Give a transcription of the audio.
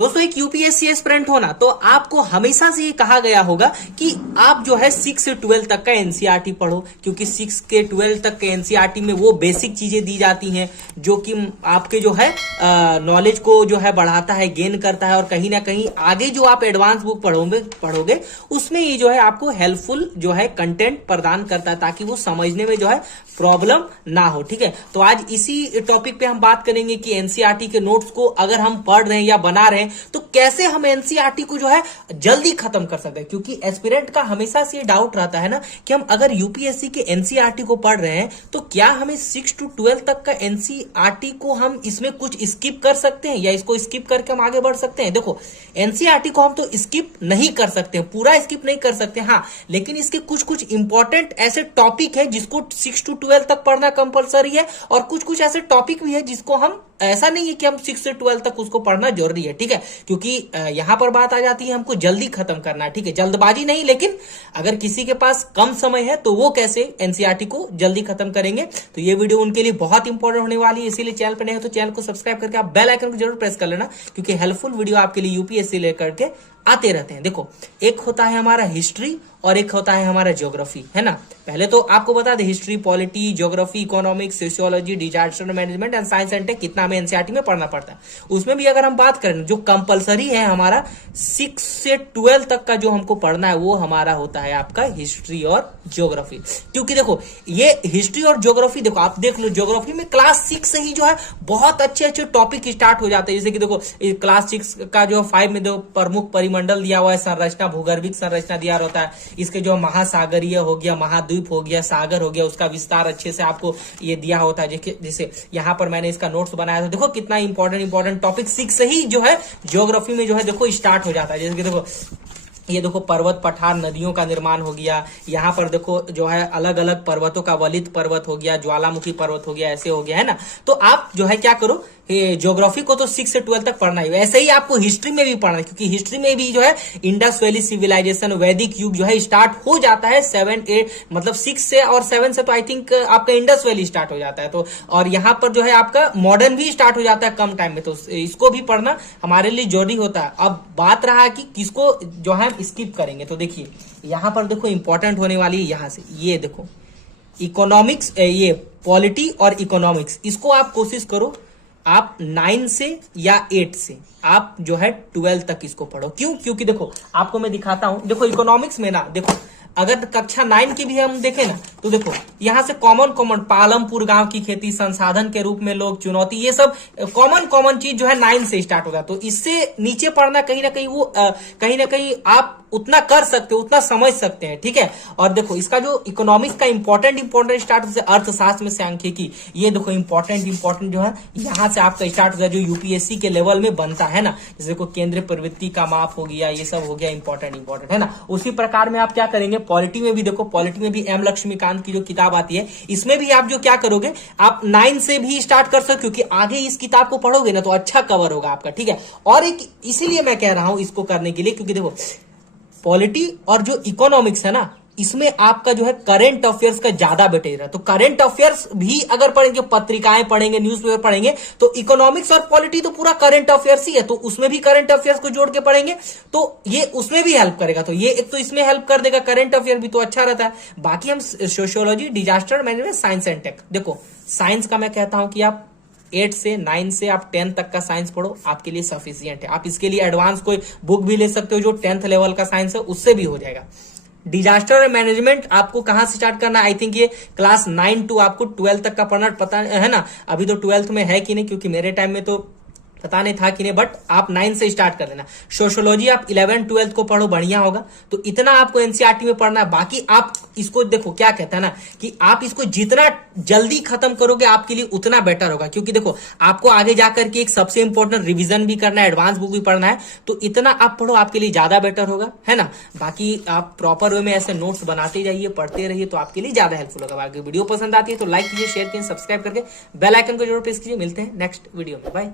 दोस्तों एक UPSC aspirant होना तो आपको हमेशा से ये कहा गया होगा कि आप जो है 6 से 12 तक का एनसीईआरटी पढ़ो, क्योंकि 6 के 12 तक के एनसीईआरटी में वो बेसिक चीजें दी जाती हैं जो कि आपके जो है नॉलेज को जो है बढ़ाता है, गेन करता है, और कहीं ना कहीं आगे जो आप एडवांस बुक पढ़ोगे उसमें ये जो है आपको हेल्पफुल जो है कंटेंट प्रदान करता है ताकि वो समझने में जो है प्रॉब्लम ना हो। ठीक है, तो आज इसी टॉपिक पे हम बात करेंगे कि एनसीईआरटी के नोट्स को अगर हम पढ़ रहे हैं या बना रहे हैं तो कैसे हम एनसीईआरटी को जो है जल्दी खत्म कर सकते हैं। क्योंकि एस्पिरेंट का हमेशा से डाउट रहता है ना कि हम अगर यूपीएससी के एनसीईआरटी को पढ़ रहे हैं तो क्या हमें 6 to 12 तक का एनसीईआरटी को हम इसमें कुछ स्किप कर सकते हैं या इसको स्किप करके हम आगे बढ़ सकते हैं। देखो, एनसीईआरटी को हम तो स्किप नहीं कर सकते, पूरा स्किप नहीं कर सकते, हाँ, लेकिन इसके कुछ कुछ इंपॉर्टेंट ऐसे टॉपिक है जिसको 6 to 12 तक पढ़ना कंपलसरी है, और कुछ कुछ ऐसे टॉपिक भी है जिसको हम ऐसा नहीं है कि हम 6 से 12 तक उसको पढ़ना जरूरी है। ठीक है, क्योंकि यहां पर बात आ जाती है हमको जल्दी खत्म करना है। ठीक है, जल्दबाजी नहीं, लेकिन अगर किसी के पास कम समय है तो वो कैसे एनसीईआरटी को जल्दी खत्म करेंगे, तो ये वीडियो उनके लिए बहुत इंपॉर्टेंट होने वाली है। इसीलिए चैनल पर नहीं है तो चैनल को सब्सक्राइब करके आप बेल आइकन को जरूर प्रेस कर लेना, क्योंकि हेल्पफुल वीडियो आपके लिए यूपीएससी लेकर के आते रहते हैं। देखो, एक होता है हमारा हिस्ट्री और एक होता है हमारा ज्योग्राफी, है ना। पहले तो आपको बता दे, history, polity, geography, economics, sociology, disaster management and science and tech कितना हमें एनसीईआरटी में पढ़ना पड़ता है। उसमें भी अगर हम बात करें जो कंपलसरी है हमारा 6 से 12 तक का जो हमको पढ़ना है वो हमारा होता है आपका हिस्ट्री और ज्योग्राफी। क्योंकि देखो, ये हिस्ट्री और ज्योग्राफी, देखो आप देख लो, ज्योग्राफी में क्लास 6 से ही जो है बहुत अच्छे अच्छे टॉपिक स्टार्ट हो जाते हैं। जैसे कि देखो, क्लास 6 का जो 5 में जो प्रमुख परिमंडल दिया हुआ है, संरचना, भूगर्भिक संरचना दिया रहता है। इसके जो महासागरीय हो गया, महाद्वीप हो गया, सागर हो गया, उसका विस्तार अच्छे से आपको ये दिया होता है। जैसे यहाँ पर मैंने इसका नोट्स बनाया था, देखो कितना इंपॉर्टेंट टॉपिक 6 से ही जो है ज्योग्राफी में जो है देखो स्टार्ट हो जाता है। जैसे कि देखो, ये देखो पर्वत, पठार, नदियों का निर्माण हो गया। यहाँ पर देखो जो है अलग अलग पर्वतों का वलित पर्वत हो गया, ज्वालामुखी पर्वत हो गया, ऐसे हो गया, है ना। तो आप जो है क्या करो, ज्योग्राफी को तो 6 से 12 तक पढ़ना ही। ऐसे ही आपको हिस्ट्री में भी पढ़ना है, क्योंकि हिस्ट्री में भी जो है इंडस वैली सिविलाइजेशन, वैदिक युग जो है स्टार्ट हो जाता है 7, 8 मतलब 6 से, और 7 से तो आई थिंक आपका इंडस वैली स्टार्ट हो जाता है। तो और यहाँ पर जो है आपका मॉडर्न भी स्टार्ट हो जाता है कम टाइम में, तो इसको भी पढ़ना हमारे लिए जरूरी होता है। अब बात रहा कि किसको जो है स्किप करेंगे, तो देखिए यहाँ पर देखो इंपॉर्टेंट होने वाली है, यहाँ से ये देखो इकोनॉमिक्स, ये पॉलिटी और इकोनॉमिक्स, इसको आप कोशिश करो आप 9 से या 8 से आप जो है 12 तक इसको पढ़ो। क्यों? क्योंकि देखो आपको मैं दिखाता हूं, देखो इकोनॉमिक्स में ना, देखो अगर कक्षा 9 की भी हम देखें ना तो देखो यहाँ से कॉमन पालमपुर गांव की खेती, संसाधन के रूप में लोग, चुनौती, ये सब कॉमन चीज जो है 9 से स्टार्ट होगा। तो इससे नीचे पढ़ना कहीं ना कहीं आप उतना कर सकते हो, उतना समझ सकते हैं। ठीक है, और देखो इसका जो इकोनॉमिक्स का इंपॉर्टेंट स्टार्ट होता है, अर्थशास्त्र में सांख्यिकी, ये देखो इंपॉर्टेंट जो है यहाँ से आपका स्टार्ट होता है, जो यूपीएससी के लेवल में बनता है ना। जैसे को केंद्रीय प्रवृत्ति का माप हो गया, ये सब हो गया इंपॉर्टेंट, है ना। उसी प्रकार में आप क्या करेंगे, पॉलिटी में भी देखो, पॉलिटी में भी एम लक्ष्मीकांत की जो किताब आती है, इसमें भी आप जो क्या करोगे, आप 9 से भी स्टार्ट कर सकते, क्योंकि आगे इस किताब को पढ़ोगे ना तो अच्छा कवर होगा आपका। ठीक है, और एक इसीलिए मैं कह रहा हूं इसको करने के लिए, क्योंकि देखो पॉलिटी और जो इकोनॉमिक्स है ना, इसमें आपका जो है करंट अफेयर्स का ज्यादा वेटेज है। तो करंट अफेयर्स भी अगर पढ़ेंगे, पत्रिकाएं पढ़ेंगे, न्यूज़पेपर पढ़ेंगे, तो इकोनॉमिक्स और पॉलिटी तो पूरा करंट अफेयर्स ही है, तो उसमें भी करंट अफेयर्स को जोड़ के पढ़ेंगे तो ये उसमें भी हेल्प करेगा। तो ये एक तो इसमें हेल्प कर देगा, करंट अफेयर भी तो अच्छा रहता है। बाकी हम sociology, disaster management, science and tech, देखो साइंस का मैं कहता हूं कि आप 8 से 9 से आप 10 तक का साइंस पढ़ो, आपके लिए सफिशियंट है। आप इसके लिए एडवांस कोई बुक भी ले सकते हो, जो 10th लेवल का साइंस है उससे भी हो जाएगा। डिजास्टर मैनेजमेंट आपको कहां से स्टार्ट करना है, आई थिंक ये क्लास 9 to आपको 12 तक का पढ़ना, पता है ना। अभी तो 12th में है कि नहीं, क्योंकि मेरे टाइम में तो पता नहीं था कि नहीं, बट आप 9 से स्टार्ट कर लेना। सोशियोलॉजी आप 11, 12 को पढ़ो, बढ़िया होगा। तो इतना आपको एनसीईआरटी में पढ़ना है। बाकी आप इसको देखो क्या कहता है ना कि आप इसको जितना जल्दी खत्म करोगे आपके लिए उतना बेटर होगा, क्योंकि देखो आपको आगे जाकर के एक सबसे इंपॉर्टेंट रिवीजन भी करना है, एडवांस बुक भी पढ़ना है, तो इतना आप पढ़ो आपके लिए ज्यादा बेटर होगा, है ना। बाकी आप प्रॉपर वे में ऐसे नोट्स बनाते जाइए, पढ़ते रहिए, तो आपके लिए ज्यादा हेल्पफुल होगा। बाकी वीडियो पसंद आती है तो लाइक कीजिए, शेयर कीजिए, सब्सक्राइब करके बेल आइकन को जरूर प्रेस कीजिए। मिलते हैं नेक्स्ट वीडियो में, बाय।